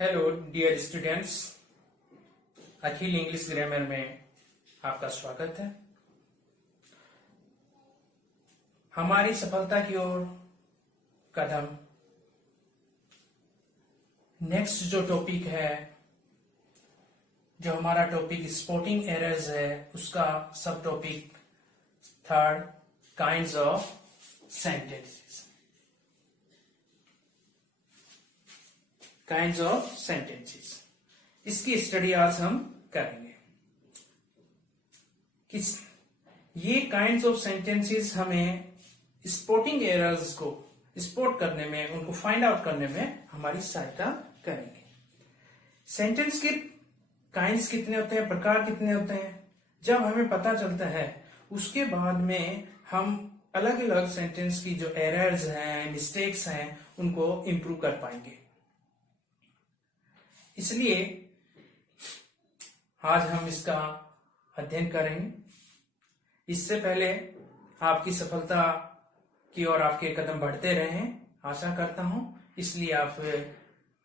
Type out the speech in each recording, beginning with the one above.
Hello dear students, अखिल English grammar में आपका स्वागत है। हमारी सफलता की ओर कदम। नेक्स्ट जो टॉपिक है, जो हमारा टॉपिक स्पोर्टिंग एरर्स है, उसका सब topic third, kinds of sentences. Kinds of sentences, इसकी स्टडी आज हम करेंगे। कि ये काइंड्स ऑफ सेंटेंसेस हमें स्पोर्टिंग एरर्स को स्पोर्ट करने में, उनको फाइंड आउट करने में हमारी सहायता करेंगे। सेंटेंस के काइंड्स कितने होते हैं, प्रकार कितने होते हैं, जब हमें पता चलता है उसके बाद में हम अलग अलग सेंटेंस की जो एरर्स हैं, मिस्टेक्स हैं, उनको इंप्रूव कर पाएंगे। इसलिए आज हम इसका अध्ययन करेंगे। इससे पहले आपकी सफलता की ओर आपके कदम बढ़ते रहें, आशा करता हूं। इसलिए आप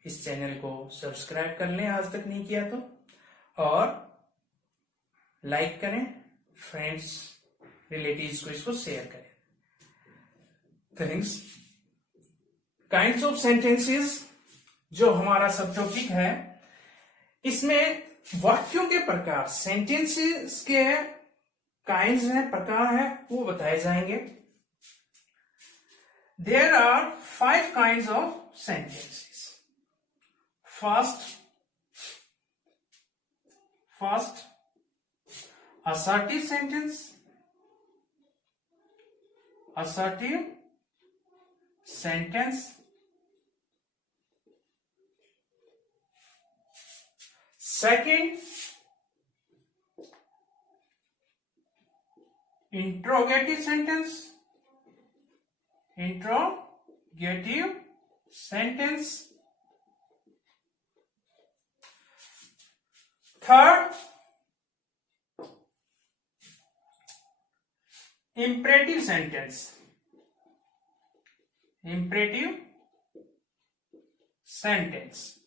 इस चैनल को सब्सक्राइब कर लें आज तक नहीं किया तो, और लाइक करें, फ्रेंड्स रिलेटिव्स को इसको शेयर करें। थैंक्स। काइंड्स ऑफ सेंटेंसेस जो हमारा सब टॉपिक है, इसमें वाक्यों के प्रकार, सेंटेंसेस के काइंड्स हैं, प्रकार हैं, वो बताए जाएंगे। There are 5 kinds of sentences. First assertive sentence, second, interrogative sentence, third, imperative sentence,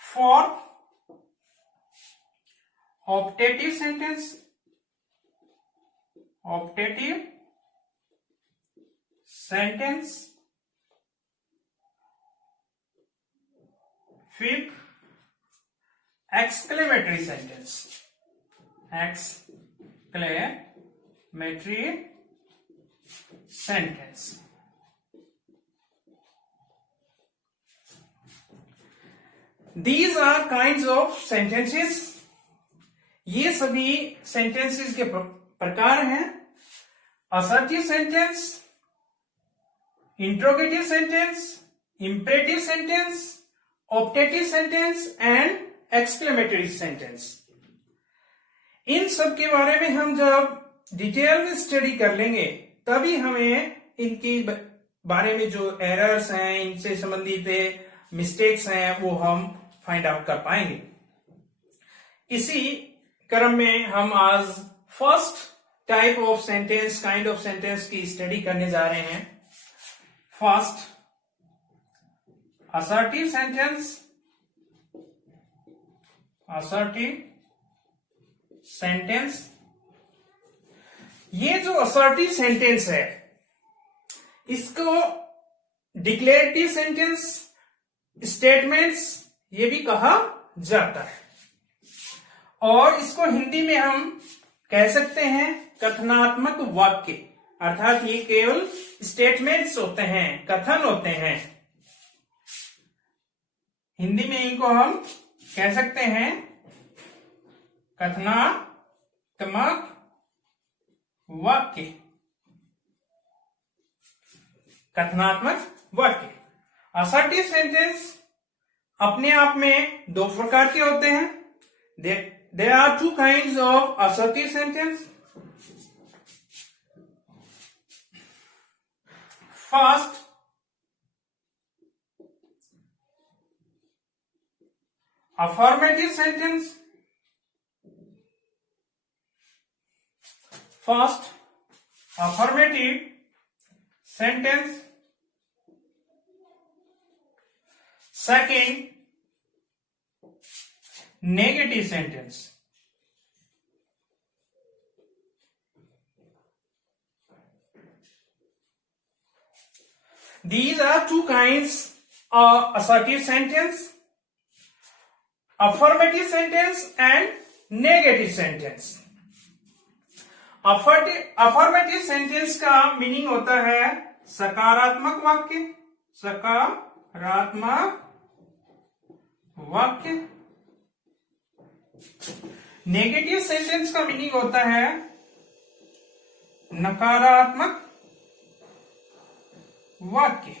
fourth, optative sentence, fifth, exclamatory sentence, These are kinds of sentences. ये सभी सेंटेंसेस के प्रकार हैं। Assertive sentence, interrogative sentence, imperative sentence, optative sentence and exclamatory sentence. इन सब के बारे में हम जब डिटेल में स्टडी कर लेंगे, तभी हमें इनके बारे में जो एरर्स हैं, इनसे संबंधित मिस्टेक्स हैं, वो हम फाइंड आउट कर पाएंगे। इसी क्रम में हम आज first type of sentence, kind of sentence की स्टडी करने जा रहे हैं। First, assertive sentence. ये जो असर्टिव सेंटेंस है, इसको डिक्लेरेटिव सेंटेंस, स्टेटमेंट्स ये भी कहा जाता है, और इसको हिंदी में हम कह सकते हैं कथनात्मक वाक्य। अर्थात ये केवल स्टेटमेंट्स होते हैं, कथन होते हैं। हिंदी में इनको हम कह सकते हैं कथनात्मक वाक्य। असर्टिव सेंटेंस अपने आप में 2 प्रकार के होते हैं। There are 2 kinds of assertive sentence. First, affirmative sentence. sentence second, negative sentence. These are two kinds of assertive sentence, affirmative sentence and negative sentence. affirmative sentence का मीनिंग होता है सकारात्मक वाक्य, सकारात्मक वाक्य। नेगेटिव सेंटेंस का मीनिंग होता है नकारात्मक वाक्य।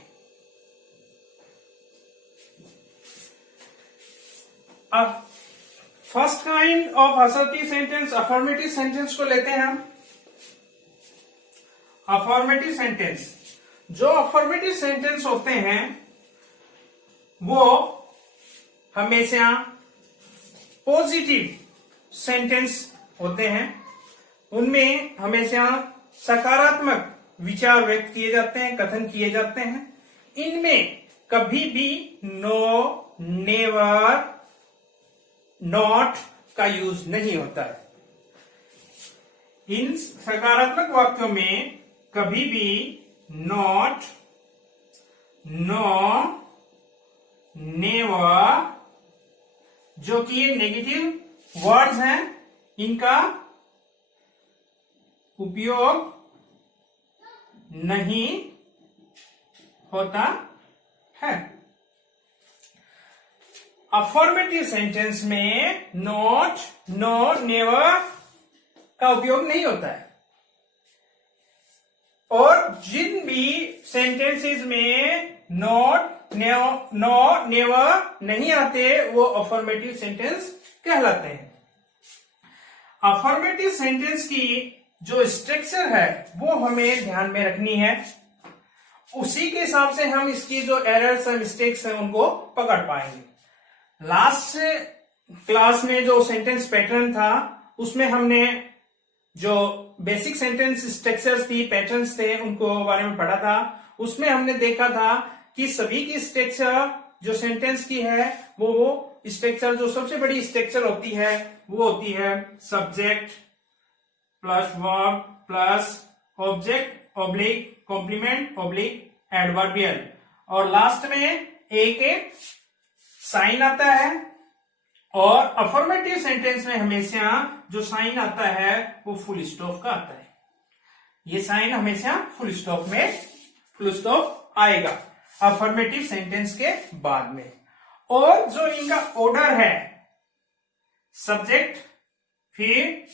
First kind of assertive sentence, affirmative sentence को लेते हैं हम। अफर्मेटिव सेंटेंस, जो अफर्मेटिव सेंटेंस होते हैं वो हमेशा पॉजिटिव सेंटेंस होते हैं। उनमें हमेशा सकारात्मक विचार व्यक्त किए जाते हैं, कथन किए जाते हैं। इनमें कभी भी नो, नेवर, नॉट का यूज नहीं होता है। इन सकारात्मक वाक्यों में कभी भी नॉट, नो, नेवर, जो कि ये नेगेटिव वर्ड्स हैं, इनका उपयोग नहीं होता है। अफर्मेटिव सेंटेंस में नॉट, नो, नेवर का उपयोग नहीं होता है। और जिन भी सेंटेंसेस में नॉट, नो, नेवर नहीं आते वो अफर्मेटिव सेंटेंस कहलाते हैं। अफर्मेटिव सेंटेंस की जो स्ट्रक्चर है वो हमें ध्यान में रखनी है। उसी के हिसाब से हम इसकी जो एरर्स और मिस्टेक्स हैं उनको पकड़ पाएंगे। लास्ट क्लास में जो सेंटेंस पैटर्न था उसमें हमने जो बेसिक सेंटेंस स्ट्रक्चर्स थी, पैटर्न्स थे, उनको बारे में पढ़ा था। उसमें हमने देखा था कि सभी की स्ट्रक्चर जो सेंटेंस की है वो स्ट्रक्चर, जो सबसे बड़ी स्ट्रक्चर होती है वो होती है subject plus verb plus object oblique complement oblique adverbial, और लास्ट में एक साइन आता है। और अफर्मेटिव सेंटेंस में हमेशा जो साइन आता है वो फुल स्टॉप का आता है। ये साइन हमेशा फुल स्टॉप में फुल स्टॉप आएगा अफर्मेटिव सेंटेंस के बाद में। और जो इनका ऑर्डर है सब्जेक्ट, फिर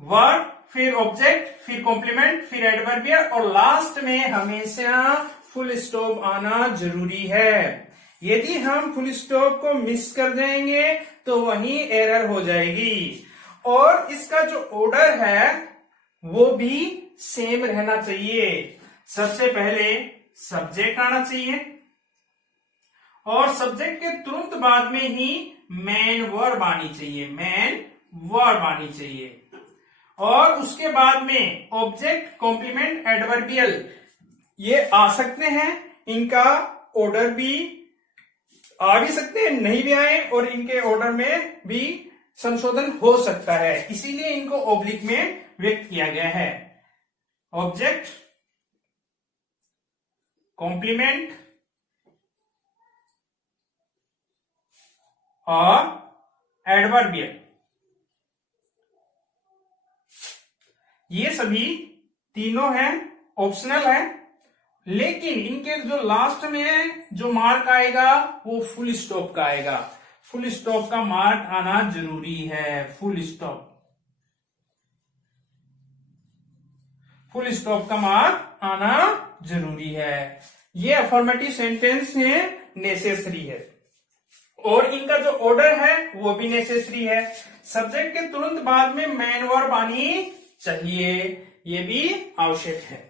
वर्ब, फिर ऑब्जेक्ट, फिर कॉम्प्लीमेंट, फिर एडवर्बियल, और लास्ट में हमेशा फुल स्टॉप आना जरूरी है। यदि हम फुल स्टॉप को मिस कर जाएंगे तो वही एरर हो जाएगी। और इसका जो ऑर्डर है वो भी सेम रहना चाहिए। सबसे पहले सब्जेक्ट आना चाहिए और सब्जेक्ट के तुरंत बाद में ही मेन वर्ब आनी चाहिए, मेन वर्ब आनी चाहिए। और उसके बाद में ऑब्जेक्ट, कॉम्प्लीमेंट, एडवर्बियल ये आ सकते हैं। इनका ऑर्डर भी आ भी सकते हैं, नहीं भी आए, और इनके ऑर्डर में भी संशोधन हो सकता है। इसीलिए इनको ऑब्लिक में व्यक्त किया गया है। ऑब्जेक्ट, कॉम्प्लीमेंट और एडवर्बियल, ये सभी तीनों हैं, ऑप्शनल है। लेकिन इनके जो लास्ट में जो मार्क आएगा वो फुल स्टॉप का आएगा। फुल स्टॉप का मार्क आना जरूरी है। फुल स्टॉप का मार्क आना जरूरी है। ये अफर्मेटिव सेंटेंस में नेसेसरी है। और इनका जो ऑर्डर है वो भी नेसेसरी है। सब्जेक्ट के तुरंत बाद में मेन वर्ब आनी चाहिए, ये भी आवश्यक है।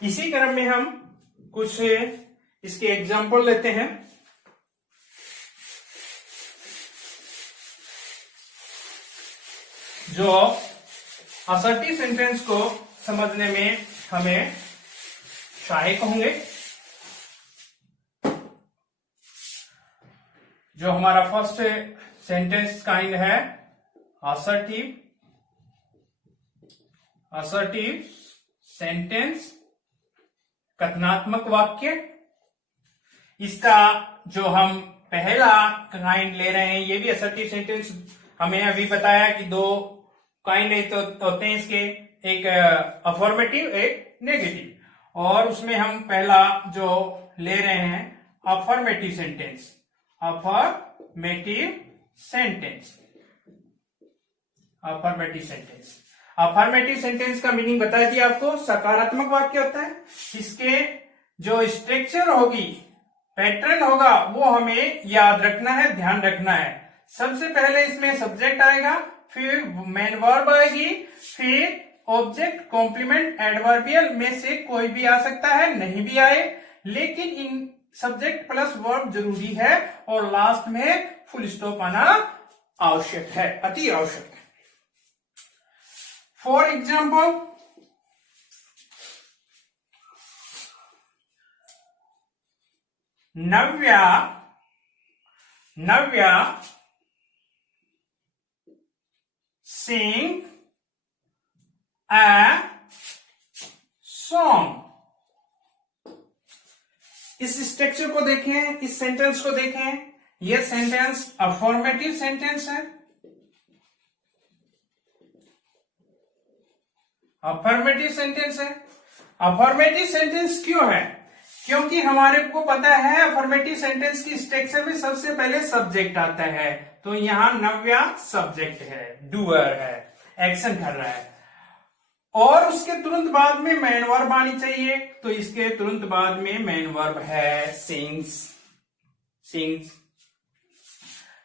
इसी क्रम में हम कुछ इसके एग्जाम्पल लेते हैं। जो असर्टिव सेंटेंस को समझने में हमें सहायक होंगे। जो हमारा फर्स्ट सेंटेंस काइंड है असर्टिव सेंटेंस, कथनात्मक वाक्य। इसका जो हम पहला काइंड ले रहे हैं, ये भी असर्टिव सेंटेंस। हमें अभी बताया कि दो काइंड होते हैं इसके, एक अफर्मेटिव एक नेगेटिव, और उसमें हम पहला जो ले रहे हैं अफर्मेटिव सेंटेंस। अफर्मेटिव सेंटेंस का मीनिंग बता दिया आपको, सकारात्मक वाक्य होता है। इसके जो स्ट्रक्चर होगी, पैटर्न होगा, वो हमें याद रखना है, ध्यान रखना है। सबसे पहले इसमें सब्जेक्ट आएगा, फिर मेन वर्ब आएगी, फिर ऑब्जेक्ट, कॉम्प्लीमेंट, एडवर्बियल में से कोई भी आ सकता है, नहीं भी आए, लेकिन इन सब्जेक्ट प्लस वर्ब जरूरी है, और लास्ट में फुल स्टॉप आना आवश्यक है, अति आवश्यक है। For example, Navya sing a song। इस स्ट्रक्चर को देखें, इस सेंटेंस को देखें। यह सेंटेंस अफर्मेटिव सेंटेंस है। अफर्मेटिव सेंटेंस क्यों है? क्योंकि हमारे को पता है अफर्मेटिव सेंटेंस की स्ट्रक्चर में सबसे पहले सब्जेक्ट आता है। तो यहां नव्या सब्जेक्ट है, डूअर है, एक्शन कर रहा है, और उसके तुरंत बाद में मेन वर्ब आनी चाहिए। तो इसके तुरंत बाद में मेन वर्ब है sings.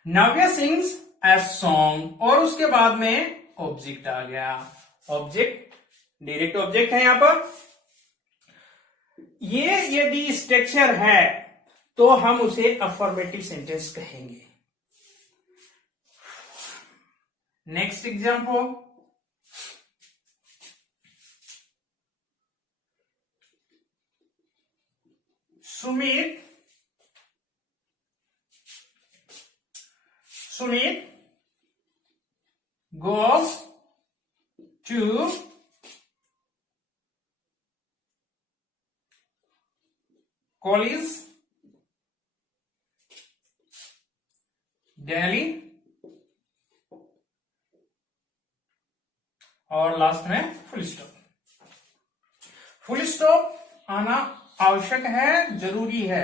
Navya sings a song, और उसके बाद में ऑब्जेक्ट आ गया। ऑब्जेक्ट, डायरेक्ट ऑब्जेक्ट है यहां पर। ये यदि स्ट्रक्चर है तो हम उसे अफर्मेटिव सेंटेंस कहेंगे। Next example, Sumit goes to college, Delhi, और लास्ट में फुल स्टॉप। फुल स्टॉप आना आवश्यक है, जरूरी है,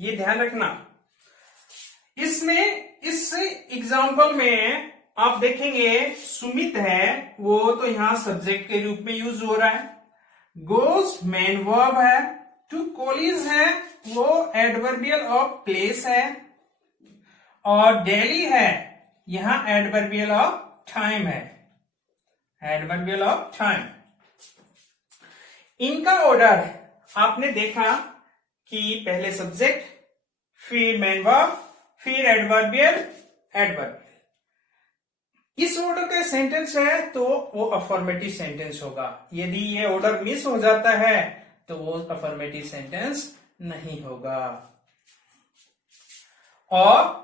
ये ध्यान रखना। इसमें इस एग्जाम्पल में आप देखेंगे सुमित है, वो तो यहां सब्जेक्ट के रूप में यूज हो रहा है। गोज मेन वर्ब है, टू कॉलेज है, वो एडवर्बियल ऑफ प्लेस है, और दिल्ली है, यहां एडवर्बियल ऑफ टाइम है, एडवर्बियल ऑफ टाइम। इनका ऑर्डर आपने देखा कि पहले सब्जेक्ट, फिर मेन वर्ब, फिर एडवर्बियल। इस ऑर्डर का सेंटेंस है तो वो अफर्मेटिव सेंटेंस होगा। यदि ये ऑर्डर मिस हो जाता है तो वो अफर्मेटिव सेंटेंस नहीं होगा। और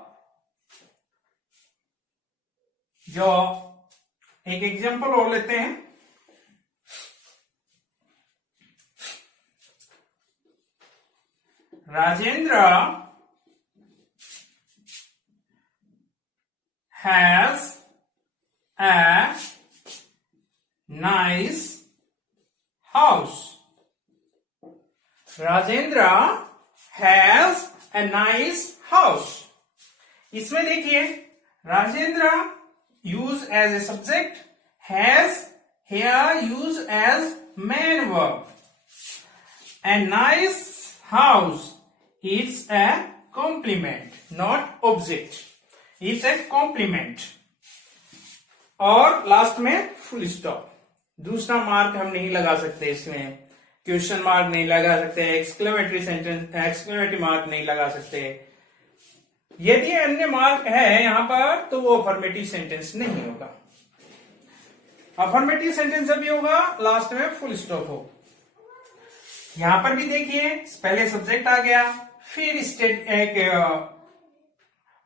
जो एक एग्जांपल और लेते हैं, Rajendra has a nice house. Rajendra has a nice house. इसमें देखिए Rajendra use as a subject, has here use as main verb. A nice house is a complement, not object. It's a complement. और last में full stop. दूसरा mark हम नहीं लगा सकते, इसमें क्वेश्चन मार्क नहीं लगा सकते, एक्सक्लेमेटरी मार्क नहीं लगा सकते। यदि अन्य मार्क है यहां पर तो वो अफर्मेटिव सेंटेंस नहीं होगा। अफर्मेटिव सेंटेंस अभी होगा लास्ट में फुल स्टॉप हो। यहां पर भी देखिए पहले सब्जेक्ट आ गया, फिर एक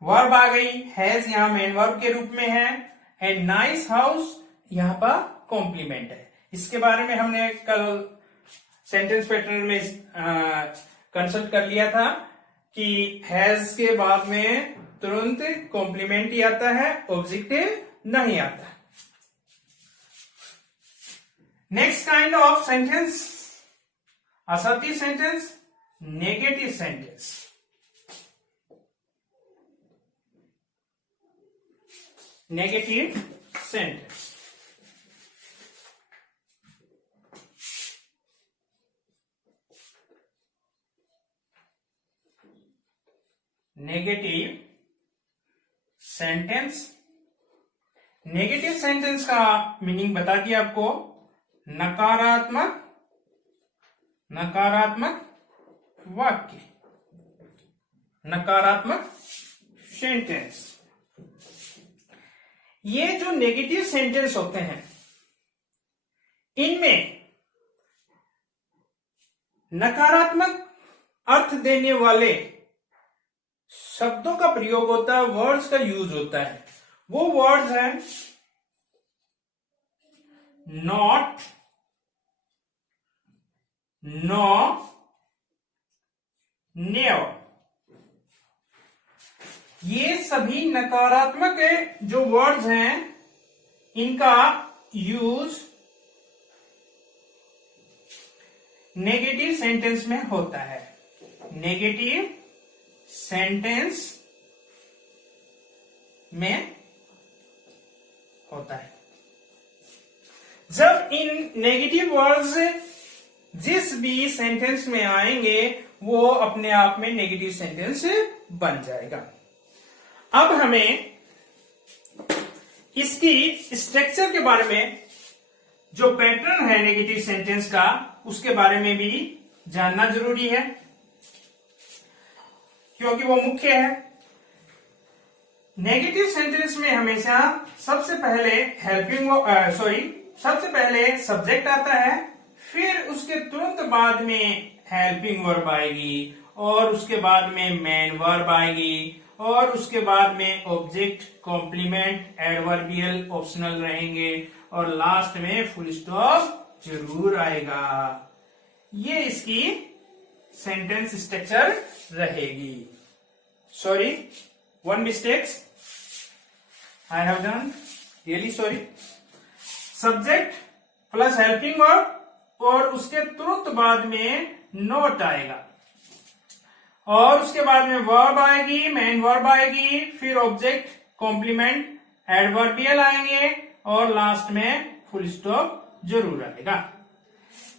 वर्ब आ गई, हैज यहां मेन वर्ब के रूप में है, एंड नाइस हाउस यहां पर कॉम्प्लीमेंट है। इसके बारे में हमने कल सेंटेंस पैटर्न में कंसल्ट कर लिया था कि हैज के बाद में तुरंत कॉम्प्लीमेंट ही आता है, ऑब्जेक्टिव नहीं आता। Next kind of sentence, assertive sentence, negative sentence. Negative sentence, negative sentence. Negative sentence का मीनिंग बता दिया आपको, नकारात्मक वाक्य, नकारात्मक सेंटेंस। ये जो नेगेटिव सेंटेंस होते हैं इनमें नकारात्मक अर्थ देने वाले शब्दों का प्रयोग होता है, वर्ड्स का यूज होता है। वो वर्ड्स हैं नॉट, नो, नेवर। ये सभी नकारात्मक जो वर्ड्स हैं इनका यूज नेगेटिव सेंटेंस में होता है। नेगेटिव सेंटेंस में होता है। जब इन नेगेटिव वर्ड्स जिस भी सेंटेंस में आएंगे वो अपने आप में नेगेटिव सेंटेंस बन जाएगा। अब हमें इसकी स्ट्रक्चर के बारे में, जो पैटर्न है नेगेटिव सेंटेंस का, उसके बारे में भी जानना जरूरी है क्योंकि वो मुख्य है। नेगेटिव सेंटेंस में हमेशा सबसे पहले सब्जेक्ट आता है, फिर उसके तुरंत बाद में हेल्पिंग वर्ब आएगी, और उसके बाद में मेन वर्ब आएगी, और उसके बाद में ऑब्जेक्ट, कॉम्प्लीमेंट, एडवर्बियल ऑप्शनल रहेंगे, और लास्ट में फुल स्टॉप जरूर आएगा। ये इसकी सेंटेंस स्ट्रक्चर रहेगी। Sorry, one mistakes I have done, really sorry. Subject plus helping verb और उसके तुरंत बाद में नोट आएगा, और उसके बाद में वर्ब आएगी, मेन वर्ब आएगी, फिर ऑब्जेक्ट, कॉम्प्लीमेंट, एडवर्बियल आएंगे, और लास्ट में फुल स्टॉप जरूर आएगा।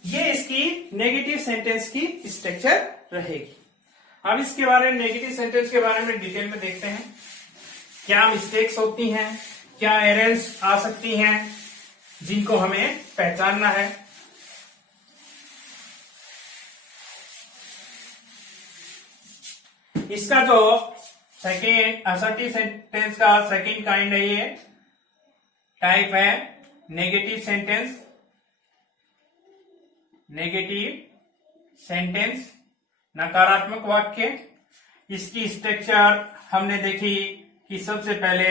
ये इसकी नेगेटिव सेंटेंस की स्ट्रक्चर रहेगी। अब इसके बारे में, नेगेटिव सेंटेंस के बारे में डिटेल में देखते हैं, क्या मिस्टेक्स होती हैं, क्या एरर्स आ सकती हैं, जिनको हमें पहचानना है। इसका जो सेकेंड असर्टिव सेंटेंस का सेकेंड काइंड है, ये टाइप है नेगेटिव सेंटेंस। नेगेटिव सेंटेंस, नकारात्मक वाक्य। इसकी स्ट्रक्चर हमने देखी कि सबसे पहले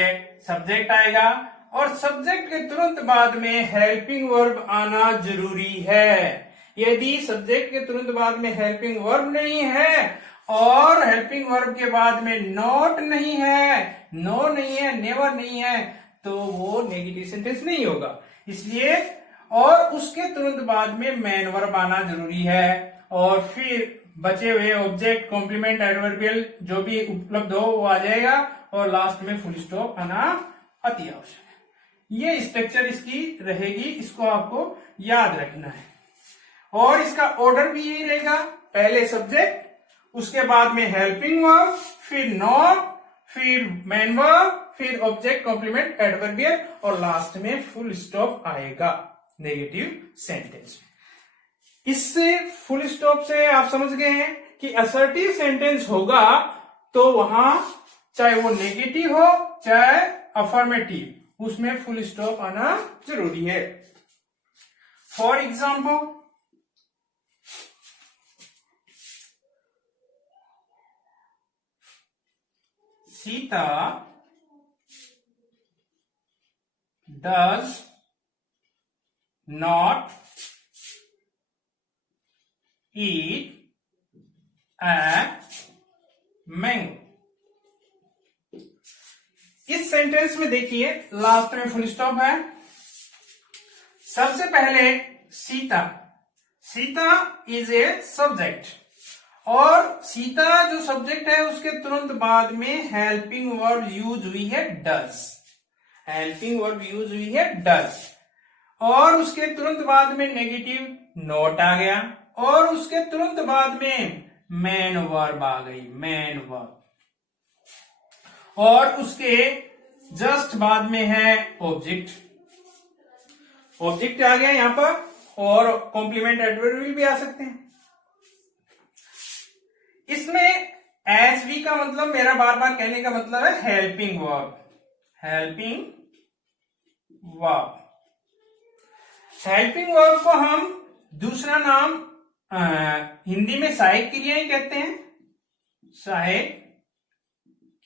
सब्जेक्ट आएगा, और सब्जेक्ट के तुरंत बाद में हेल्पिंग वर्ब आना जरूरी है। यदि सब्जेक्ट के तुरंत बाद में हेल्पिंग वर्ब नहीं है, और हेल्पिंग वर्ब के बाद में नॉट नहीं है, नो नहीं है, नेवर नहीं है, तो वो नेगेटिव सेंटेंस नहीं होगा। इसलिए, और उसके तुरंत बाद में मेन वर्ब आना जरूरी है, और फिर बचे हुए ऑब्जेक्ट, कॉम्प्लीमेंट, एडवर्बियल जो भी उपलब्ध हो वो आ जाएगा, और लास्ट में फुल स्टॉप आना अति आवश्यक है। ये स्ट्रक्चर इसकी रहेगी, इसको आपको याद रखना है। और इसका ऑर्डर भी यही रहेगा, पहले सब्जेक्ट, उसके बाद में हेल्पिंग वर्ब, फिर नॉट, फिर मेन वर्ब, फिर ऑब्जेक्ट, कॉम्प्लीमेंट, एडवर्बियल, और लास्ट में फुल स्टॉप आएगा नेगेटिव सेंटेंस में। इससे फुल स्टॉप से आप समझ गए हैं कि असर्टिव सेंटेंस होगा तो वहां चाहे वो नेगेटिव हो चाहे अफर्मेटिव, उसमें फुल स्टॉप आना जरूरी है। For example, Sita does not eat a mango. इस सेंटेंस में देखिए लास्ट में फुल स्टॉप है। सबसे पहले Sita, Sita is a subject, और सीता जो सब्जेक्ट है उसके तुरंत बाद में हेल्पिंग वर्ब यूज हुई है डज, हेल्पिंग वर्ब यूज हुई है डज, और उसके तुरंत बाद में नेगेटिव नोट आ गया, और उसके तुरंत बाद में मेन वर्ब आ गई, मेन वर्ब, और उसके जस्ट बाद में है ऑब्जेक्ट, ऑब्जेक्ट आ गया यहां पर, और कॉम्प्लीमेंट एडवर्बियल भी आ सकते हैं। इसमें एज वी का मतलब, मेरा बार बार कहने का मतलब है helping verb, helping verb. Helping verb को हम दूसरा नाम हिंदी में सहायक क्रिया ही कहते हैं, सहायक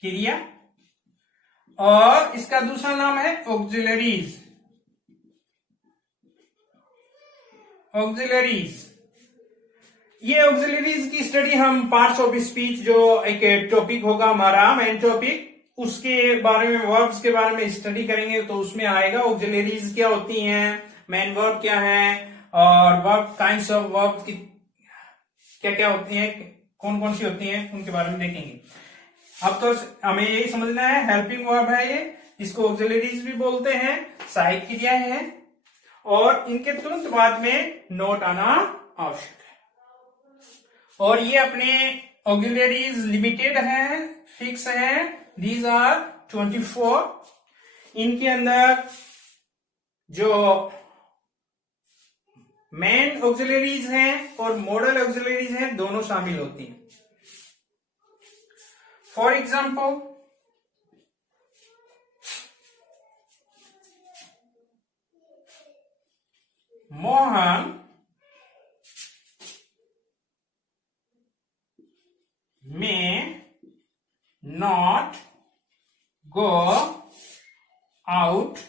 क्रिया, और इसका दूसरा नाम है ऑक्सिलरीज, ऑक्सिलरीज। ये ऑक्सिलरीज की स्टडी हम पार्ट्स ऑफ स्पीच, जो एक टॉपिक होगा हमारा मेन टॉपिक, उसके बारे में, वर्ब्स के बारे में स्टडी करेंगे, तो उसमें आएगा ऑक्सिलरीज क्या होती हैं, मेन वर्ब क्या है, और वर्ब काइंड्स ऑफ वर्ब की क्या क्या होती हैं, कौन कौन सी होती हैं, उनके बारे में देखेंगे। अब तो हमें यही समझना है हेल्पिंग वर्ब है ये, इसको ऑक्सिलरीज भी बोलते हैं, सहायक क्रिया है, और इनके तुरंत बाद में नोट आना आवश्यक है। और ये अपने ऑक्सिलरीज लिमिटेड है, फिक्स है, दीज आर 24। इनके अंदर जो मेन ऑक्सिलरीज हैं और मॉडल ऑक्सिलरीज हैं, दोनों शामिल होती हैं। For example, Mohan may not go out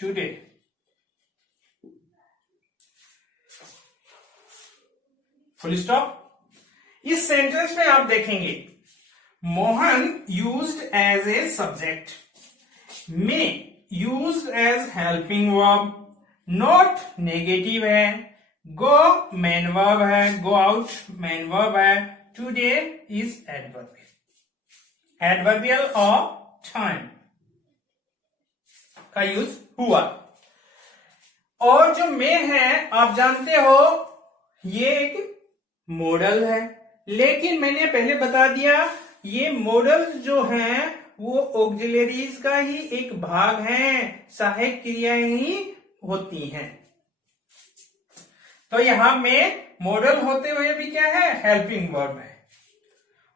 today. Full stop. इस सेंटेंस में आप देखेंगे Mohan used as a subject, may used as helping verb, not negative है, गो मेन वर्ब है, गो आउट मेन वर्ब है, today is adverbial, adverbial of time का use हुआ। और जो मे है आप जानते हो ये एक मॉडल है, लेकिन मैंने पहले बता दिया ये मॉडल जो हैं वो ऑक्सिलरीज का ही एक भाग है, सहायक क्रियाएं ही होती हैं। तो यहां में मॉडल होते हुए भी क्या है, हेल्पिंग वर्ब है,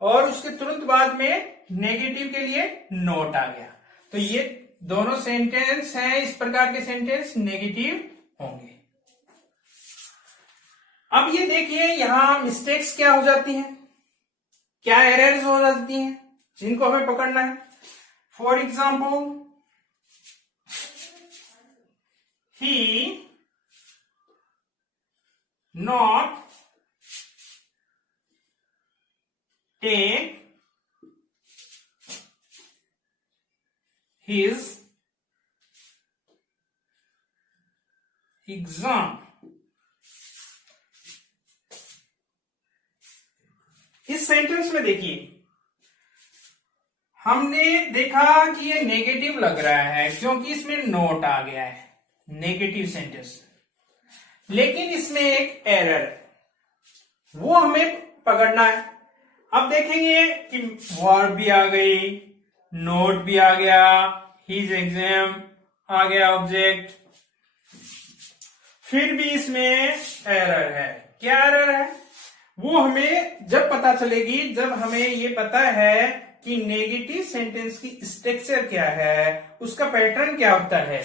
और उसके तुरंत बाद में नेगेटिव के लिए नोट आ गया। तो ये दोनों सेंटेंस हैं, इस प्रकार के सेंटेंस नेगेटिव होंगे। अब ये देखिए यहां मिस्टेक्स क्या हो जाती हैं, क्या एरर्स हो जाती हैं, जिनको हमें पकड़ना है। For example, he not take his exam. इस सेंटेंस में देखिए हमने देखा कि ये नेगेटिव लग रहा है क्योंकि इसमें नोट आ गया है, नेगेटिव सेंटेंस, लेकिन इसमें एक एरर है, वो हमें पकड़ना है। अब देखेंगे कि वर्ब भी आ गई, नोट भी आ गया, हिज एग्जाम आ गया, ऑब्जेक्ट, फिर भी इसमें एरर है। क्या एरर है वो हमें जब पता चलेगी, जब हमें ये पता है कि नेगेटिव सेंटेंस की स्ट्रक्चर क्या है, उसका पैटर्न क्या होता है,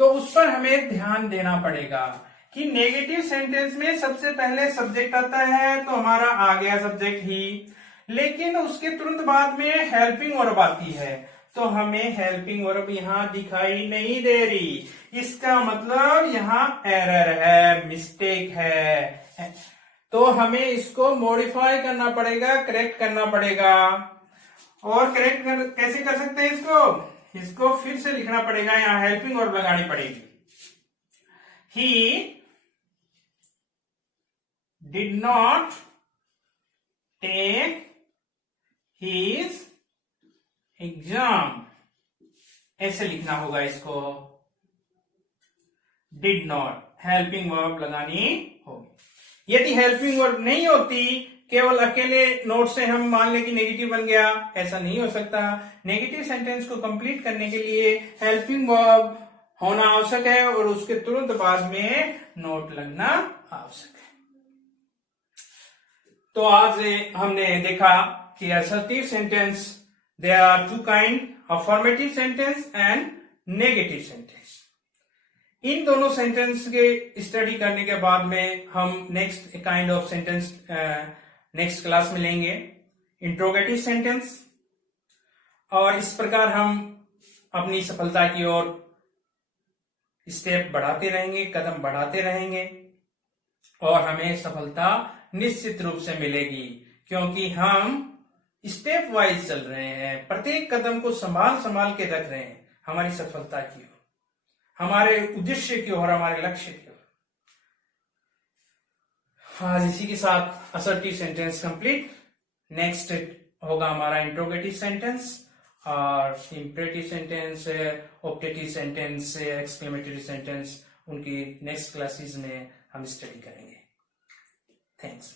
तो उस पर हमें ध्यान देना पड़ेगा कि नेगेटिव सेंटेंस में सबसे पहले सब्जेक्ट आता है, तो हमारा आ गया सब्जेक्ट ही, लेकिन उसके तुरंत बाद में हेल्पिंग वर्ब आती है, तो हमें हेल्पिंग वर्ब यहां दिखाई नहीं दे रही। इसका मतलब यहां एरर है, मिस्टेक है, तो हमें इसको मॉडिफाई करना पड़ेगा, करेक्ट करना पड़ेगा। और कैसे कर सकते हैं इसको फिर से लिखना पड़ेगा, यहां हेल्पिंग वर्ब लगानी पड़ेगी। He did not take his exam, ऐसे लिखना होगा इसको। डिड नॉट हेल्पिंग वर्ब लगानी होगी। यदि हेल्पिंग वर्ब नहीं होती, केवल अकेले नोट से हम मान लें कि नेगेटिव बन गया, ऐसा नहीं हो सकता। नेगेटिव सेंटेंस को कंप्लीट करने के लिए हेल्पिंग वर्ब होना आवश्यक है और उसके तुरंत बाद में नोट लगना आवश्यक है। तो आज हमने देखा कि assertive sentence, there are two kind, affirmative sentence and negative sentence. इन दोनों सेंटेंस के स्टडी करने के बाद में हम next kind of sentence next class में लेंगे, इंट्रोगेटिव सेंटेंस। और इस प्रकार हम अपनी सफलता की ओर स्टेप बढ़ाते रहेंगे, कदम बढ़ाते रहेंगे, और हमें सफलता निश्चित रूप से मिलेगी, क्योंकि हम स्टेप वाइज चल रहे हैं, प्रत्येक कदम को संभाल के रख रहे हैं हमारी सफलता की ओर, हमारे उद्देश्य की ओर, हमारे लक्ष्य की ओर। आज इसी के साथ असर्टिव सेंटेंस कंप्लीट। नेक्स्ट होगा हमारा इंट्रोगेटिव सेंटेंस, और imperative sentence, optative sentence, exclamatory sentence, उनकी नेक्स्ट क्लासेस में हम स्टडी करेंगे। थैंक्स।